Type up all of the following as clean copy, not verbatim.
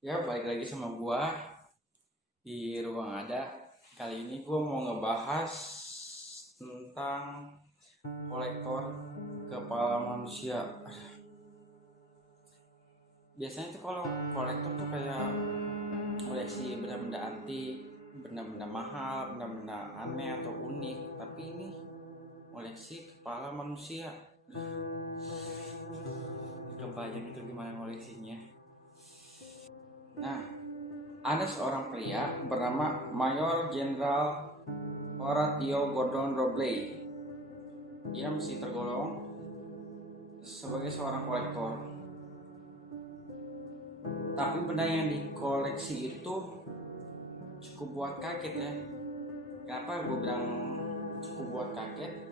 Ya, balik lagi sama gua di Ruang Ada. Kali ini gua mau ngebahas tentang kolektor kepala manusia. Biasanya tuh kalau kolektor tuh kayak koleksi benda-benda antik, benda-benda mahal, benda-benda aneh atau unik. Tapi ini koleksi kepala manusia. Kebayang itu gimana koleksinya. Nah, ada seorang pria bernama Mayor Jenderal Horatio Gordon Robley. Ia masih tergolong sebagai seorang kolektor. Tapi benda yang dikoleksi itu cukup buat kaget ya. Kenapa gue bilang cukup buat kaget?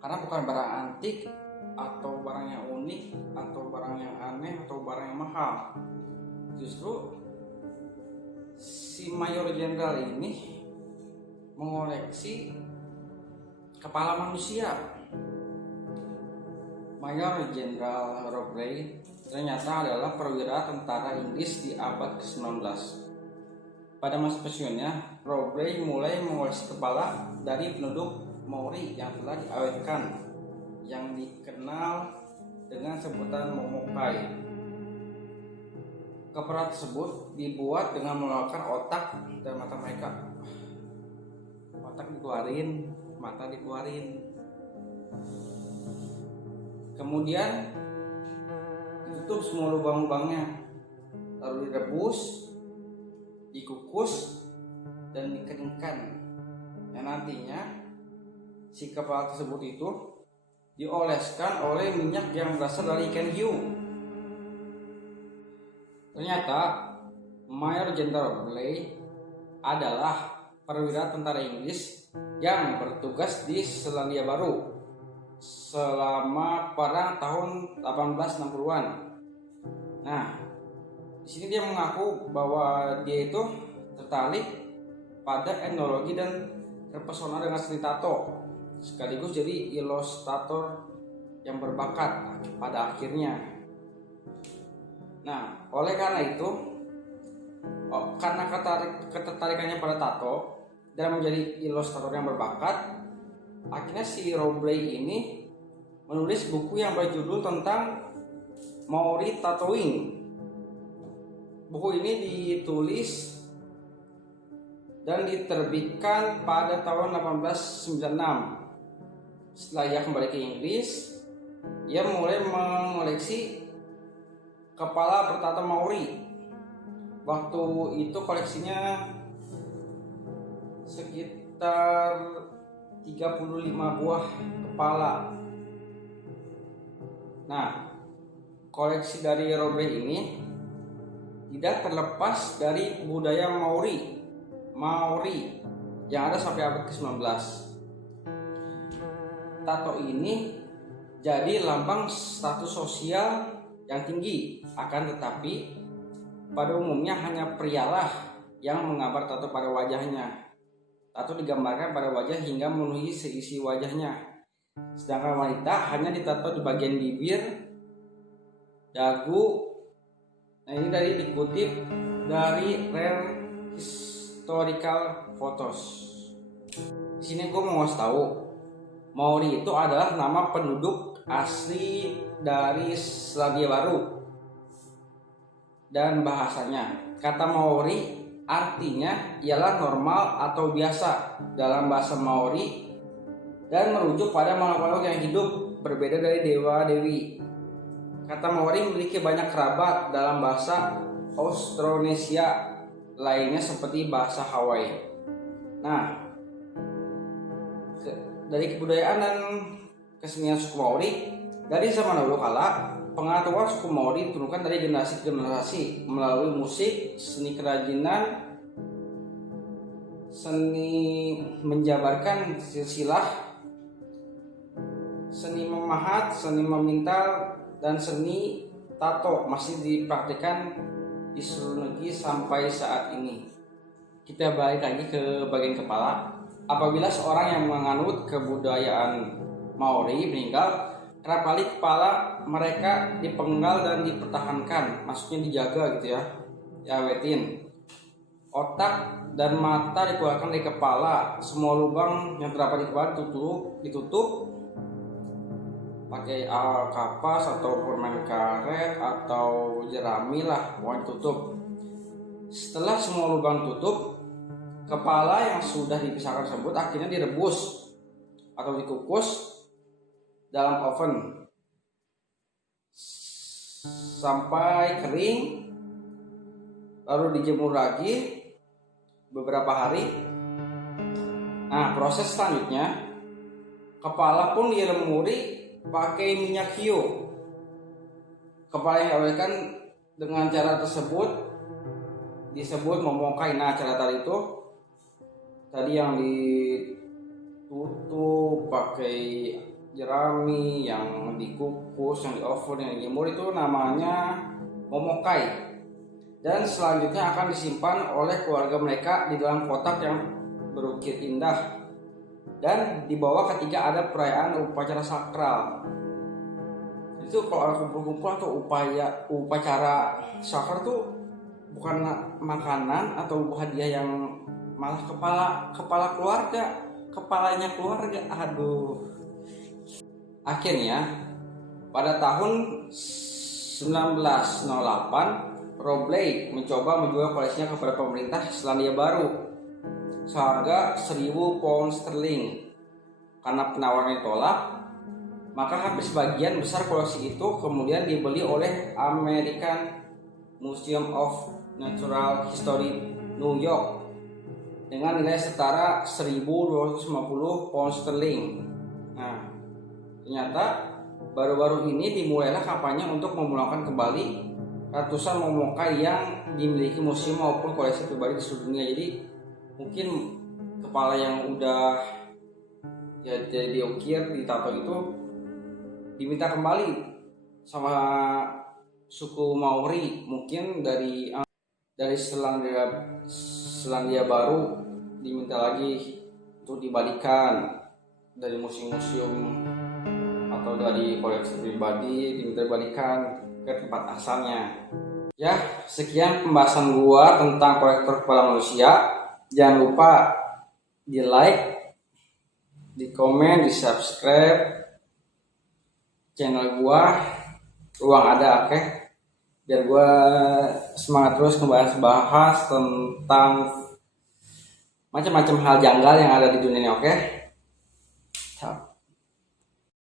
Karena bukan barang antik atau barang yang unik atau barang yang aneh atau barang yang mahal. Justru si Mayor Jenderal ini mengoleksi kepala manusia. Mayor Jenderal Robley ternyata adalah perwira tentara Inggris di abad ke-19. Pada masa pensiunnya, Robley mulai mengoleksi kepala dari penduduk Maori yang telah diawetkan, yang dikenal dengan sebutan Momokai. Kepala tersebut dibuat dengan mengeluarkan otak dan mata mereka. Otak dikeluarin, mata dikeluarin. Kemudian ditutup semua lubang-lubangnya, lalu direbus, dikukus, dan dikeringkan. Yang nantinya si kepala tersebut itu dioleskan oleh minyak yang berasal dari ikan hiu. Ternyata Mayor Jenderal Robley adalah perwira tentara Inggris yang bertugas di Selandia Baru selama perang tahun 1860-an. Nah, di sini dia mengaku bahwa dia itu tertarik pada etnologi dan terpesona dengan seni tato, sekaligus jadi ilustrator yang berbakat pada akhirnya. Nah, oleh karena itu, karena ketertarikannya pada tato dan menjadi ilustrator yang berbakat, akhirnya si Robley ini menulis buku yang berjudul tentang Maori Tattooing. Buku ini ditulis dan diterbitkan pada tahun 1896. Setelah ia kembali ke Inggris, ia mulai mengoleksi kepala bertato Maori. Waktu itu koleksinya sekitar 35 buah kepala. Nah, koleksi dari Robley ini tidak terlepas dari budaya Maori yang ada sampai abad ke-19. Tato ini jadi lambang status sosial yang tinggi, akan tetapi pada umumnya hanya prialah yang menggambar tato pada wajahnya. Tato digambarkan pada wajah hingga memenuhi seisi wajahnya, sedangkan wanita hanya ditato di bagian bibir, dagu. Nah, ini dikutip dari Rare Historical Photos. Di sini gue mau ngasih tahu, Maori itu adalah nama penduduk asli dari Selandia Baru. Dan bahasanya, kata Maori artinya ialah normal atau biasa dalam bahasa Maori dan merujuk pada makhluk-makhluk yang hidup berbeda dari dewa-dewi. Kata Maori memiliki banyak kerabat dalam bahasa Austronesia lainnya seperti bahasa Hawaii. Nah, dari kebudayaan dan kesenian suku Maori, dari zaman dahulu kala, pengetahuan suku Maori diturunkan dari generasi ke generasi melalui musik, seni kerajinan, seni menjabarkan silsilah, seni memahat, seni memintal, dan seni tato masih dipraktikkan di seluruh negeri sampai saat ini. Kita balik lagi ke bagian kepala. Apabila seorang yang menganut kebudayaan Maori meninggal, kerap kali kepala mereka dipenggal dan dipertahankan, maksudnya dijaga gitu ya. diawetin. Otak dan mata dikeluarkan dari kepala. Semua lubang yang terdapat di kepala ditutup pakai kapas atau permen karet atau jerami lah, pokoknya tutup. Setelah semua lubang tutup, kepala yang sudah dipisahkan tersebut akhirnya direbus atau dikukus dalam oven sampai kering, lalu dijemur lagi beberapa hari. Nah, proses selanjutnya, kepala pun dilumuri pakai minyak hiu. Kepala yang diawetkan dengan cara tersebut disebut memokai. Nah, cara tadi yang ditutup pakai jerami, yang dikukus, yang di oven, yang dijemur itu namanya memokai. Dan selanjutnya akan disimpan oleh keluarga mereka di dalam kotak yang berukir indah dan dibawa ketika ada perayaan upacara sakral. Itu kalau orang kumpul-kumpul atau upacara sakral tuh bukan makanan atau hadiah, yang malah kepala keluarga, kepalanya keluarga. Aduh. Akhirnya pada tahun 1908 Robley mencoba menjual koleksinya kepada pemerintah Selandia Baru seharga 1.000 pound sterling. Karena penawaran ditolak, maka hampir sebagian besar koleksi itu kemudian dibeli oleh American Museum of Natural History New York dengan nilai setara 1.250 pound sterling. Nah, ternyata baru-baru ini dimulailah kampanye untuk memulangkan kembali ratusan memokai yang dimiliki museum maupun koleksi pribadi di seluruh dunia. Jadi mungkin kepala yang udah jadi diukir, ditato itu diminta kembali sama suku Maori, mungkin dari Selandia Baru diminta lagi untuk dibalikan dari museum-museum atau dari koleksi pribadi, diminta dibalikan ke tempat asalnya. Ya, sekian pembahasan gua tentang kolektor kepala manusia. Jangan lupa di like, di komen, di subscribe channel gua Ruang Ada, oke? Biar gua semangat terus ngebahas tentang macam-macam hal janggal yang ada di dunia ini, oke?